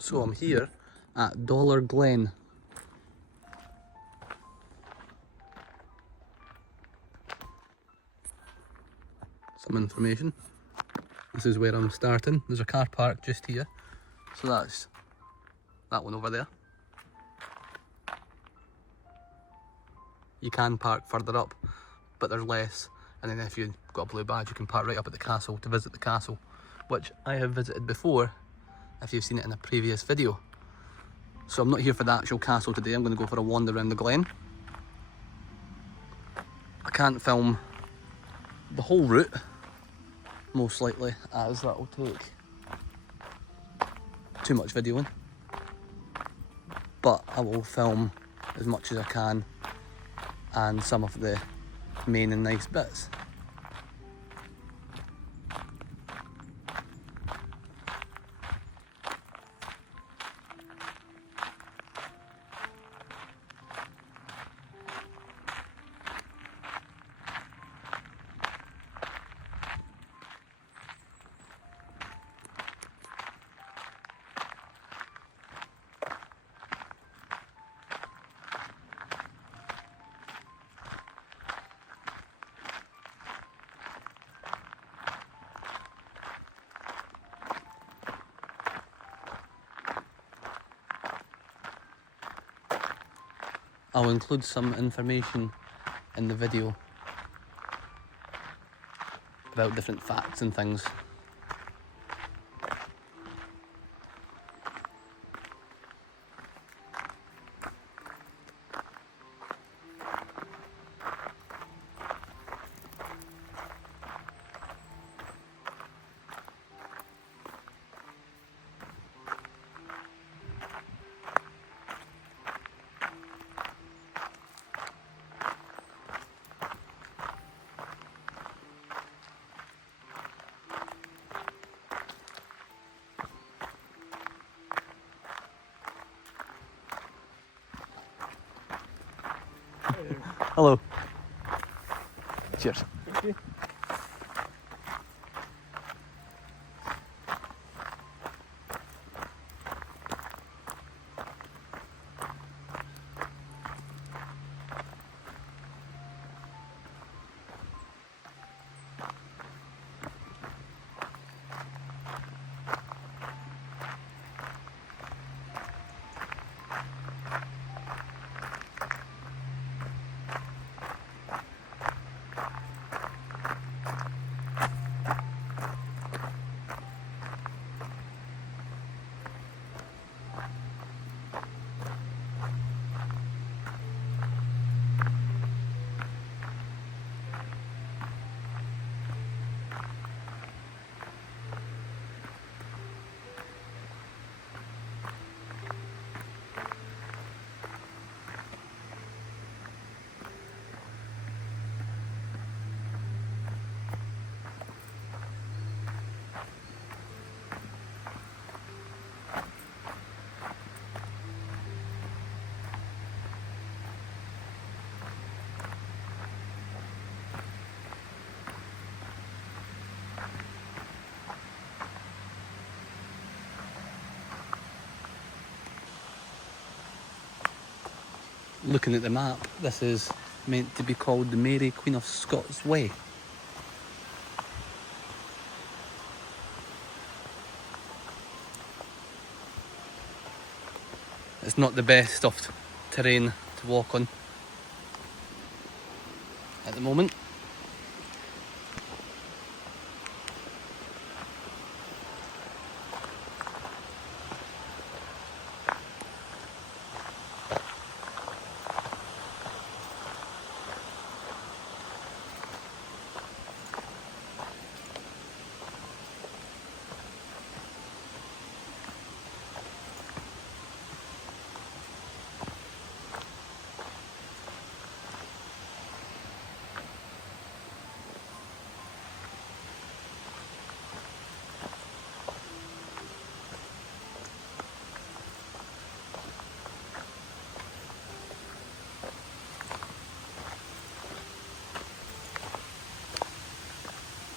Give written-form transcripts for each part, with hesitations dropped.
So I'm here at Glen. Some information. This is where I'm starting. There's a car park just here. So that's that one over there. You can park further up, but there's less. And then if you've got a blue badge, you can park right up at the castle to visit the castle, which I have visited before, if you've seen it in a previous video. So I'm not here for the actual castle today, I'm going to go for a wander around the Glen. I can't film the whole route, most likely, as that will take too much videoing. But I will film as much as I can and some of the main and nice bits. I'll include some information in the video about different facts and things. Hello. Cheers. Thank you. Looking at the map, this is meant to be called the Mary Queen of Scots Way. It's not the best of terrain to walk on at the moment.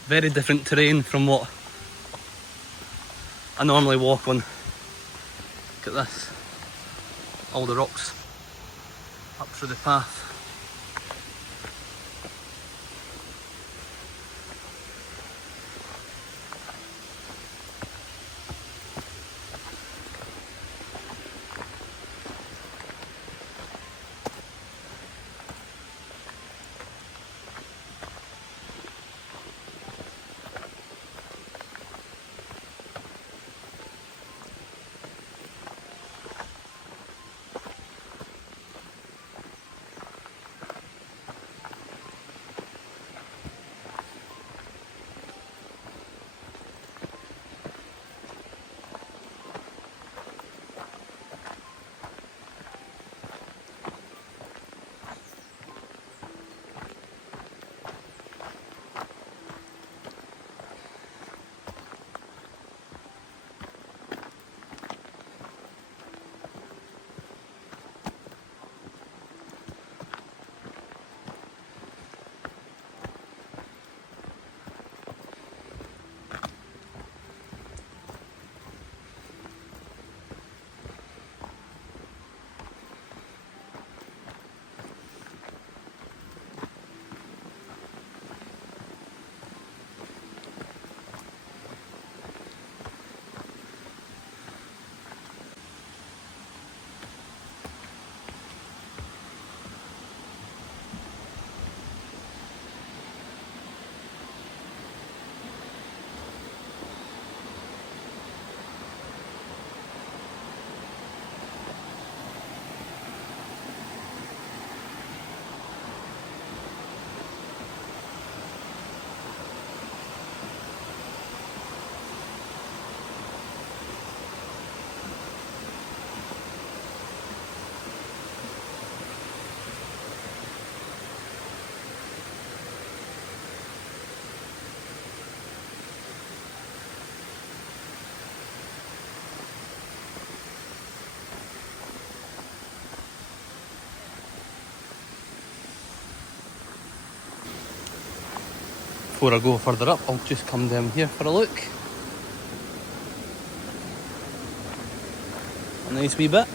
Very different terrain from what I normally walk on. Look at this. All the rocks up through the path. Before I go further up, I'll just come down here for a look. A nice wee bit.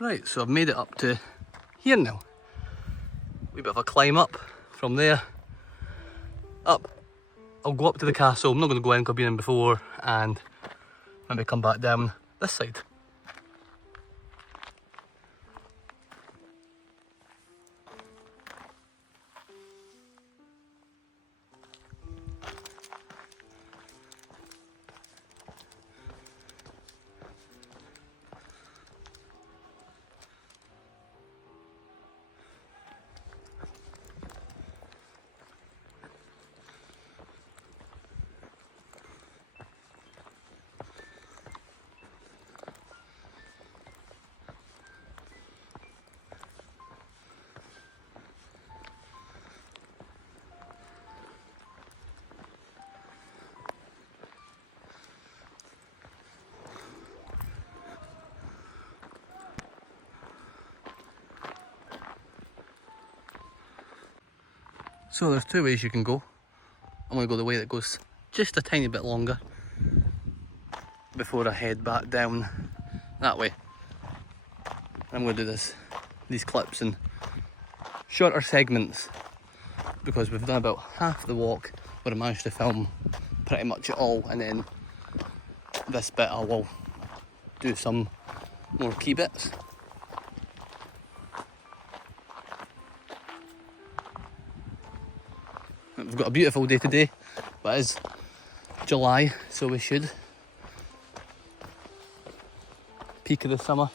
Right, so I've made it up to here now. Wee bit of a climb up from there. Up. I'll go up to the castle. I'm not going to go in because I've been in before, and maybe come back down this side. So there's two ways you can go. I'm going to go the way that goes just a tiny bit longer before I head back down that way. I'm going to do these clips in shorter segments because we've done about half the walk where I managed to film pretty much it all, and then this bit I will do some more key bits. We've got a beautiful day today, but it is July, so we should peak of the summer.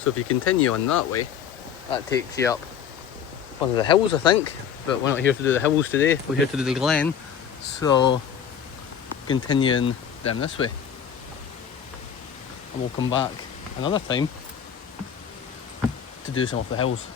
So if you continue on that way, that takes you up one of the hills, I think, but we're not here to do the hills today, we're here to do the Glen, so continuing down this way. And we'll come back another time to do some of the hills.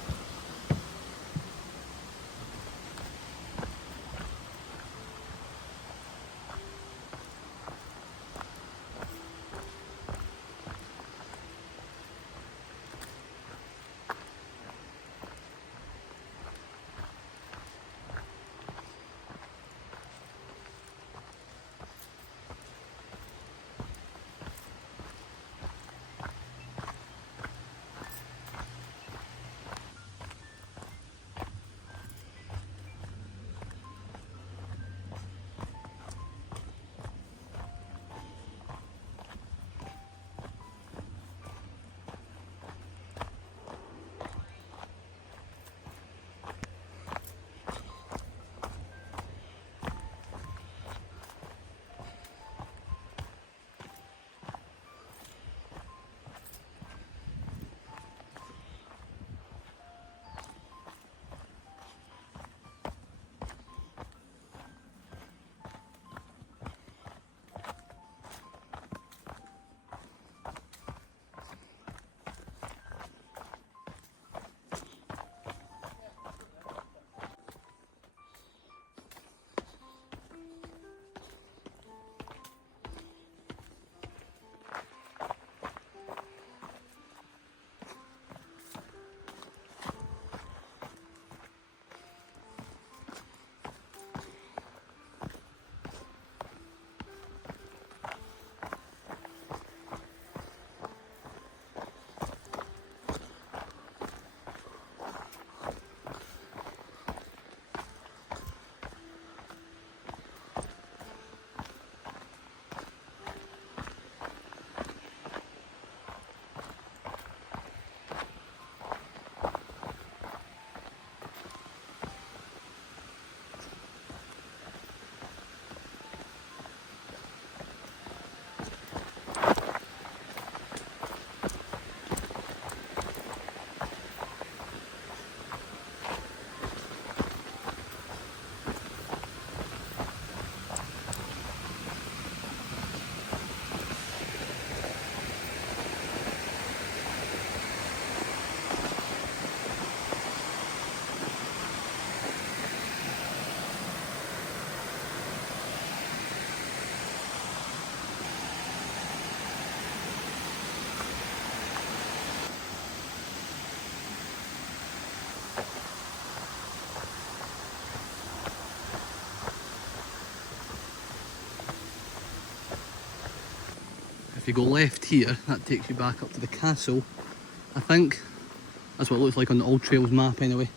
If you go left here, that takes you back up to the castle. I think that's what it looks like on the Old Trails map anyway.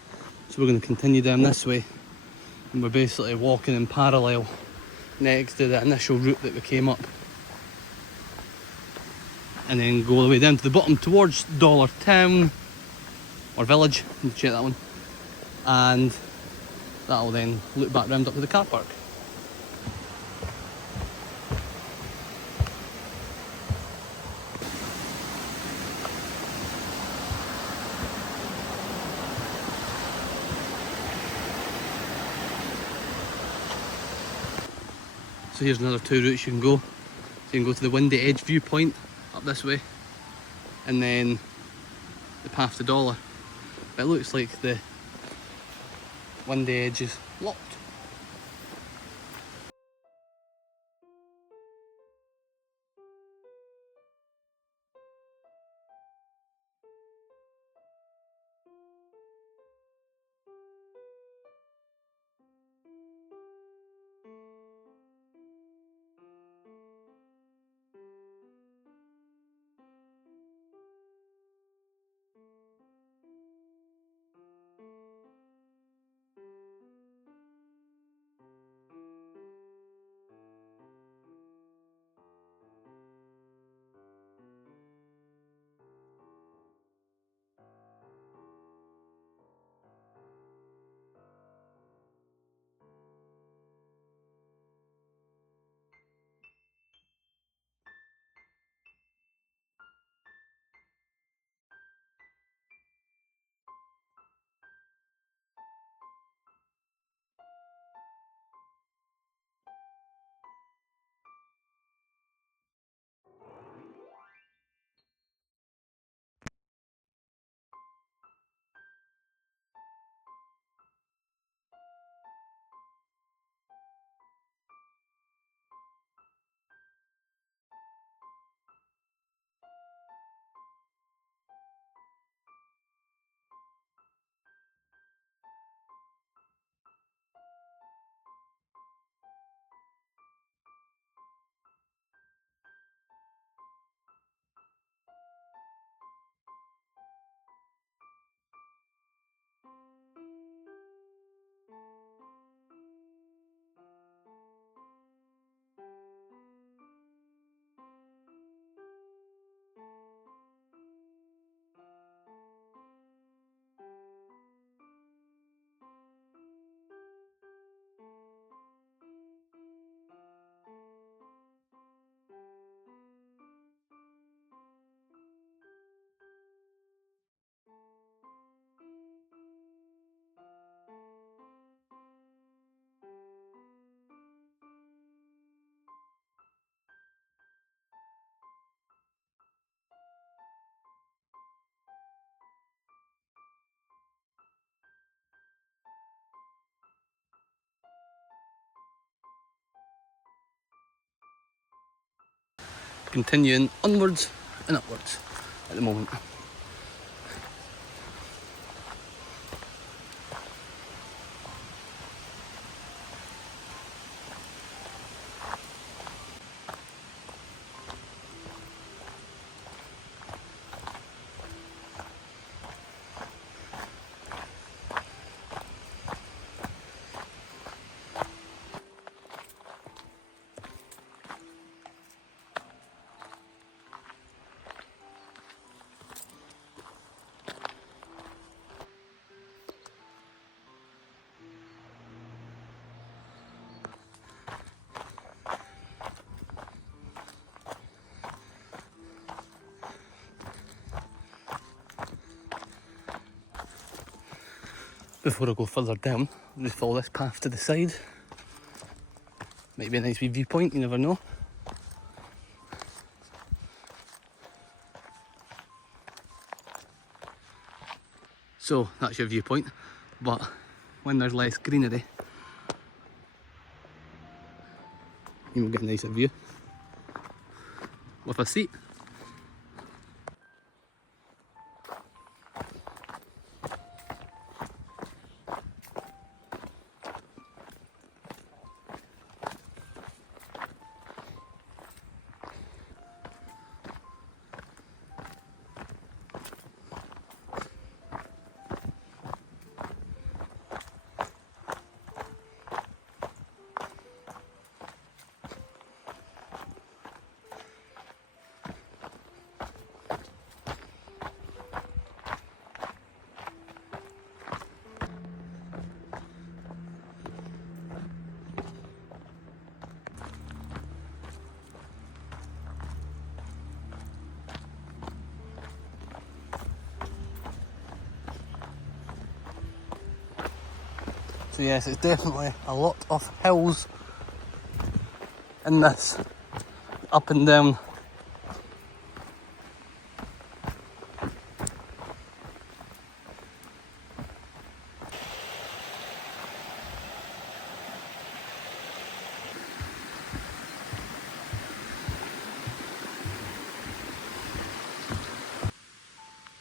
So we're going to continue down this way, and we're basically walking in parallel next to the initial route that we came up, and then go all the way down to the bottom towards Dollar Town or Village. Check that one, and that'll then loop back round up to the car park. So here's another two routes you can go. So you can go to the Windy Edge viewpoint up this way, and then the path to Dollar. But it looks like the Windy Edge is locked. Continuing onwards and upwards at the moment. Before I go further down, I'll just follow this path to the side. Might be a nice wee viewpoint, you never know. So that's your viewpoint, but when there's less greenery, you will get a nicer view with a seat. So yes, it's definitely a lot of hills in this, up and down.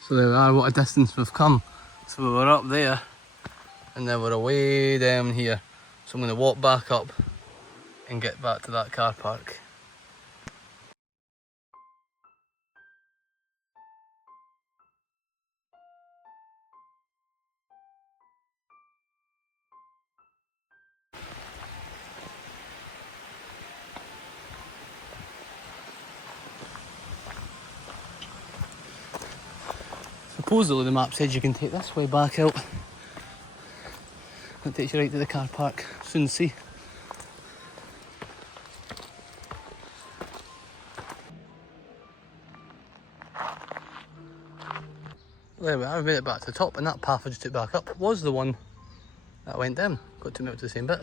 So there we are, what a distance we've come. So we were up there and then we're way down here. So I'm going to walk back up and get back to that car park. Supposedly the map said you can take this way back out. That takes you right to the car park. Soon see. There we are, we made it back to the top, and that path I just took back up was the one that went down. Got to me up to the same bit.